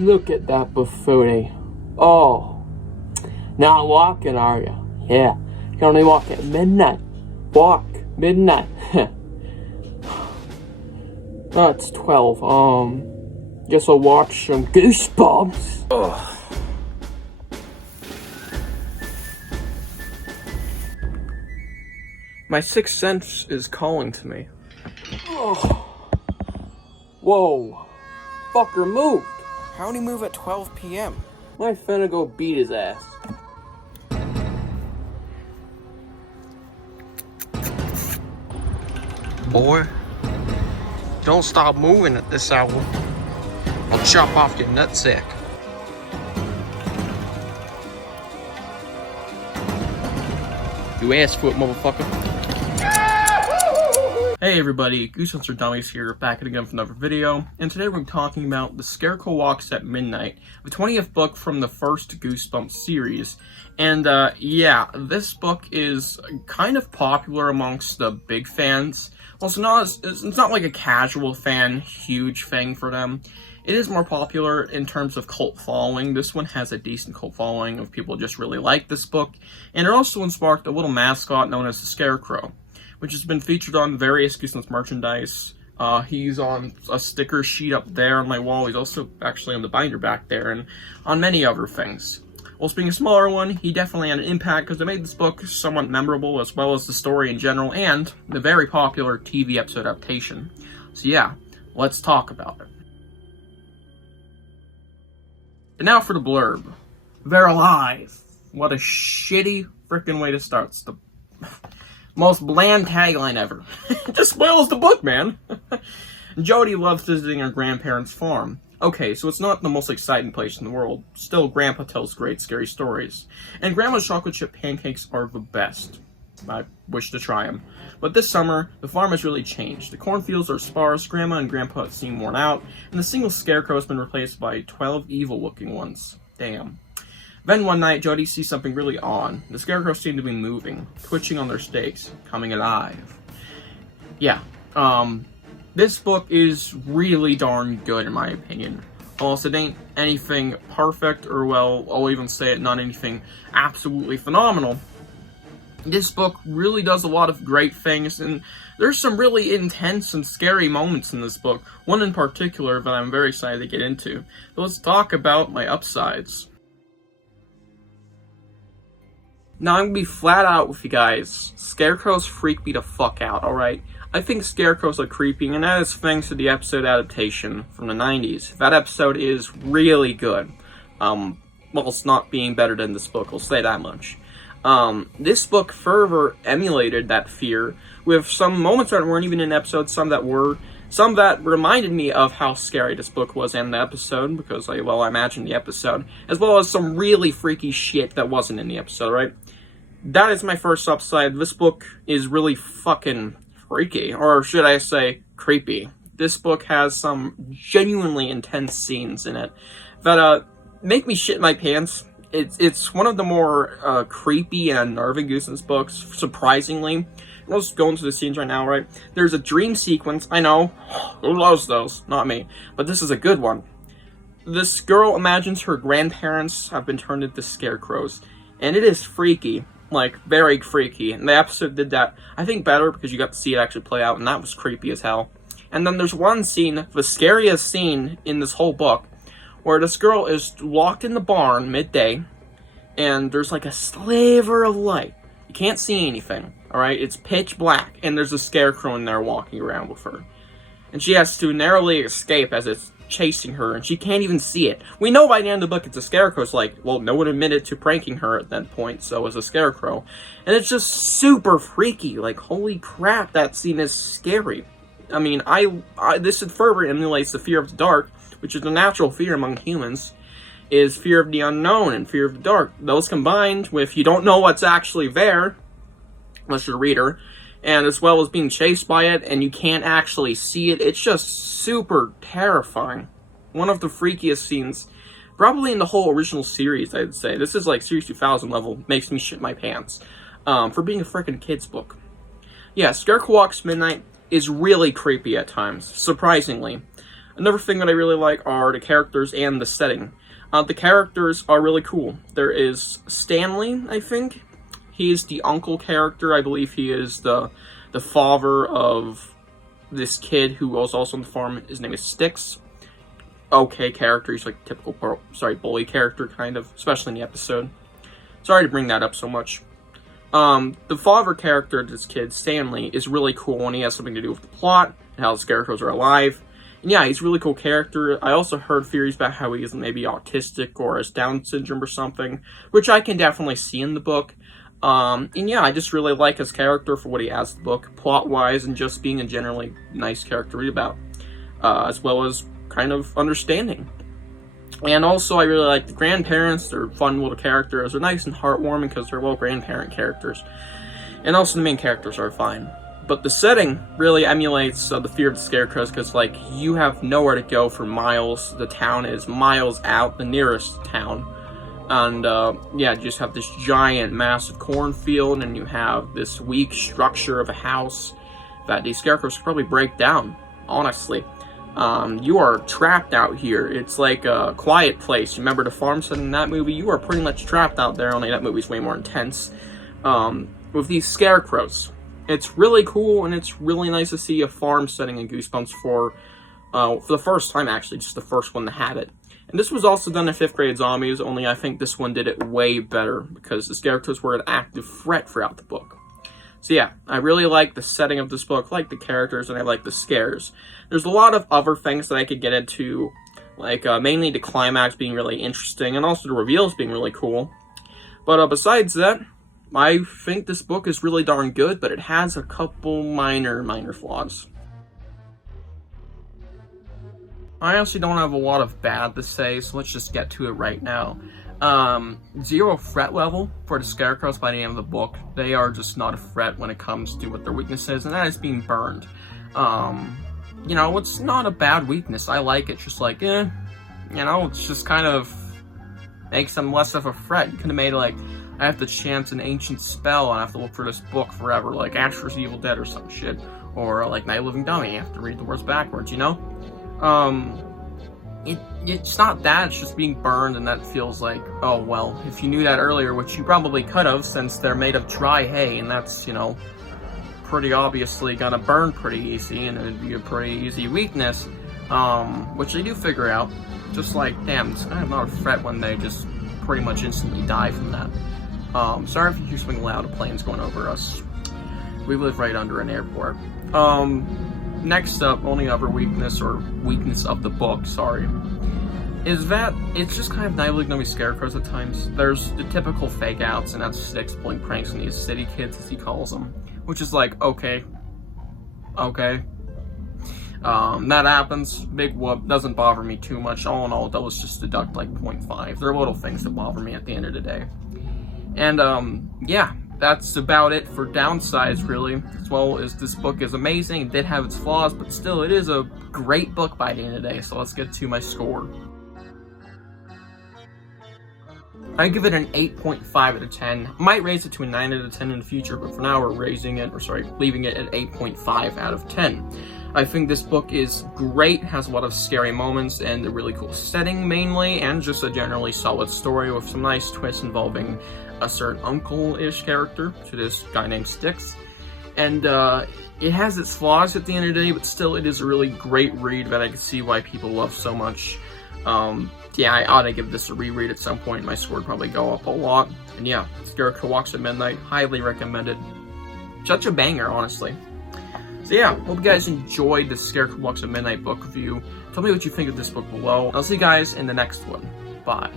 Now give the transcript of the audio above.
Look at that buffoony. Oh, not walking, are you? Yeah, you can only walk at midnight. Walk, midnight. Oh, it's 12. Guess I'll watch some Goosebumps. Ugh. My sixth sense is calling to me. Oh. Whoa. Fucker moved. How'd he move at 12 p.m.? I finna go beat his ass. Boy, don't stop moving at this hour. I'll chop off your nutsack. You asked for it, motherfucker. Hey everybody, Goosebumps for Dummies here, back again for another video, and today we're talking about The Scarecrow Walks at Midnight, the 20th book from the first Goosebumps series. And yeah, this book is kind of popular amongst the big fans. Well, it's not like a casual fan, huge thing for them. It is more popular in terms of cult following. This one has a decent cult following of people who just really like this book, and it also sparked a little mascot known as the Scarecrow, which has been featured on various Goosebumps merchandise. He's on a sticker sheet up there on my wall. He's also actually on the binder back there, and on many other things. Whilst being a smaller one, he definitely had an impact because it made this book somewhat memorable, as well as the story in general, and the very popular TV episode adaptation. So yeah, let's talk about it. And now for the blurb. They're alive. What a shitty freaking way to start. It's the most bland tagline ever. It just spoils the book, man. Jody loves visiting her grandparents' farm. Okay, so it's not the most exciting place in the world. Still, Grandpa tells great, scary stories. And Grandma's chocolate chip pancakes are the best. I wish to try them. But this summer, the farm has really changed. The cornfields are sparse, Grandma and Grandpa seem worn out, and the single Scarecrow has been replaced by 12 evil-looking ones. Damn. Then one night, Jody sees something really odd. The Scarecrows seem to be moving, twitching on their stakes, coming alive. Yeah, this book is really darn good in my opinion. Whilst it ain't anything perfect, or well, I'll even say it, not anything absolutely phenomenal, this book really does a lot of great things, and there's some really intense and scary moments in this book, one in particular that I'm very excited to get into. So let's talk about my upsides. Now, I'm gonna be flat out with you guys. Scarecrows freak me the fuck out, alright? I think scarecrows are creepy, and that is thanks to the episode adaptation from the 90s. That episode is really good. Well, it's not being better than this book, I'll say that much. This book further emulated that fear, with some moments that weren't even in the episode, some that were. Some that reminded me of how scary this book was in the episode, because, I imagined the episode, as well as some really freaky shit that wasn't in the episode, right? That is my first upside. This book is really fucking freaky, or should I say, creepy. This book has some genuinely intense scenes in it that, make me shit my pants. It's one of the more, creepy and unnerving Goosebumps books, surprisingly. Let's go into the scenes right now, right? There's a dream sequence. I know. Who loves those? Not me. But this is a good one. This girl imagines her grandparents have been turned into scarecrows. And it is freaky. Like, very freaky. And the episode did that, I think, better because you got to see it actually play out, and that was creepy as hell. And then there's one scene, the scariest scene in this whole book, where this girl is locked in the barn midday, and there's like a sliver of light. You can't see anything. Alright, it's pitch black, and there's a scarecrow in there walking around with her. And she has to narrowly escape as it's chasing her, and she can't even see it. We know by the end of the book it's a scarecrow. It's like, well, no one admitted to pranking her at that point, so it's a scarecrow. And it's just super freaky. Like, holy crap, that scene is scary. I mean, this further emulates the fear of the dark, which is a natural fear among humans, is fear of the unknown and fear of the dark. Those combined with you don't know what's actually there, unless you're a reader, and as well as being chased by it, and you can't actually see it. It's just super terrifying. One of the freakiest scenes, probably in the whole original series, I'd say. This is like Series 2000 level, makes me shit my pants, for being a freaking kid's book. Yeah, Scarecrow Walks Midnight is really creepy at times, surprisingly. Another thing that I really like are the characters and the setting. The characters are really cool. There is Stanley, I think. He's the uncle character. I believe he is the father of this kid who was also on the farm. His name is Sticks. Okay character. He's like typical, bully character, kind of, especially in the episode. Sorry to bring that up so much. The father character of this kid, Stanley, is really cool, and he has something to do with the plot, and how the Scarecrows are alive. And yeah, he's a really cool character. I also heard theories about how he is maybe autistic or has Down syndrome or something, which I can definitely see in the book. And yeah, I just really like his character for what he has in the book, plot-wise, and just being a generally nice character to read about, as well as kind of understanding. And also, I really like the grandparents. They're fun little characters. They're nice and heartwarming because they're grandparent characters. And also, the main characters are fine. But the setting really emulates the fear of the Scarecrows because, you have nowhere to go for miles. The town is miles out, the nearest town. And, yeah, you just have this giant, massive cornfield, and you have this weak structure of a house that these Scarecrows could probably break down, honestly. You are trapped out here. It's like a quiet place. Remember the farm setting in that movie? You are pretty much trapped out there, only that movie's way more intense. With these Scarecrows. It's really cool, and it's really nice to see a farm setting in Goosebumps for the first time, actually. Just the first one to have it. And this was also done in 5th grade zombies, only I think this one did it way better, because the Scarecrows were an active threat throughout the book. So yeah, I really like the setting of this book, like the characters, and I like the scares. There's a lot of other things that I could get into, mainly the climax being really interesting, and also the reveals being really cool. But besides that, I think this book is really darn good, but it has a couple minor flaws. I honestly don't have a lot of bad to say, so let's just get to it right now. 0 threat level for the Scarecrows by the end of the book. They are just not a threat when it comes to what their weakness is, and that is being burned. It's not a bad weakness. I like it. Just it's just kind of makes them less of a threat. You could have made I have to chant an ancient spell and I have to look for this book forever, like Asher's Evil Dead or some shit. Or Night of the Living Dummy, you have to read the words backwards, It's not that, it's just being burned, and that feels like, oh well, if you knew that earlier, which you probably could have, since they're made of dry hay, and that's, pretty obviously gonna burn pretty easy, and it'd be a pretty easy weakness, which they do figure out. Just damn, it's kind of not a threat when they just pretty much instantly die from that. Sorry if you hear something loud, a plane's going over us. We live right under an airport. Next up, only other weakness, or weakness of the book, sorry, is that it's just kind of Night of the Living Dummy Scarecrows at times. There's the typical fake outs, and that's Sticks pulling pranks on these city kids, as he calls them, which is okay. That happens. Big whoop, doesn't bother me too much. All in all, that was just deduct 0.5. There are little things that bother me at the end of the day. And, yeah. That's about it for downsides, really. As well as this book is amazing. It did have its flaws, but still, it is a great book by the end of the day. So let's get to my score. I give it an 8.5 out of 10. I might raise it to a 9 out of 10 in the future, but for now we're leaving it at 8.5 out of 10. I think this book is great, has a lot of scary moments, and a really cool setting mainly, and just a generally solid story with some nice twists involving a certain uncle-ish character to this guy named Sticks. And it has its flaws at the end of the day, but still it is a really great read that I can see why people love so much. Yeah, I ought to give this a reread at some point. My score would probably go up a lot. And yeah, Scarecrow Walks at Midnight, highly recommended. Such a banger, honestly. So yeah, hope you guys enjoyed the Scarecrow Walks at Midnight book review. Tell me what you think of this book below. I'll see you guys in the next one. Bye.